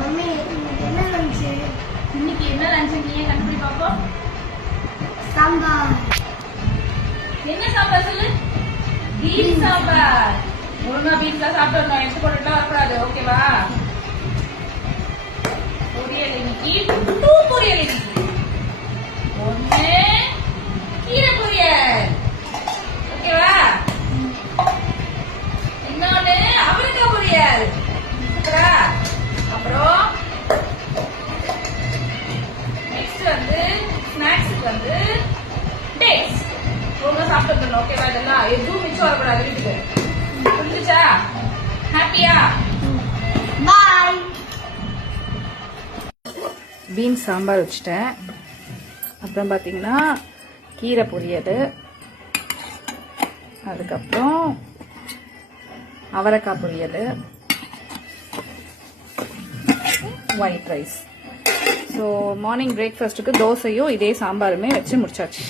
Mummy என்ன lunch? இன்னைக்கு என்ன லஞ்ச் நீயே கண்டுபிடி பாப்போம். சாம்பார். என்ன சாம்பார் சொல்லு? பீன்ஸ் சாம்பார். ஒழுங்கா பீன்ஸ்லாம் சாப்பிட்டு எடுத்து போட்டுட்டா வரக்கூடாது. ஓகேவா? பொரியல் இன்னைக்கு 2 பொரியல் இன்னைக்கு. ஒண்ணு கீரை பொரியல். ஓகேவா? இன்னொன்னு அவரைக்காய் பொரியல். சூப்பரா? அப்புறம் நெக்ஸ்ட் வந்து ஸ்நாக்ஸ்க்கு வந்து டேட்ஸ். ரொம்ப சாப்பிட்டு ஓகேவா? இதெல்லாம் எதுவும் மிச்சம் வரக்கூடாது வீட்டுக்கு. புரிஞ்சுச்சா? ஹாப்பியா? பாய். பீன்ஸ் சாம்பார் வச்சுட்டேன். அப்புறம் பார்த்தீங்கன்னா கீரை பொரியல், அதுக்கப்புறம் அவரைக்காய் பொரியல், ஒயிட் ரைஸ். ஸோ மார்னிங் பிரேக்ஃபாஸ்ட்டுக்கு தோசையும் இதே சாம்பாருமே வச்சு முடிச்சாச்சு.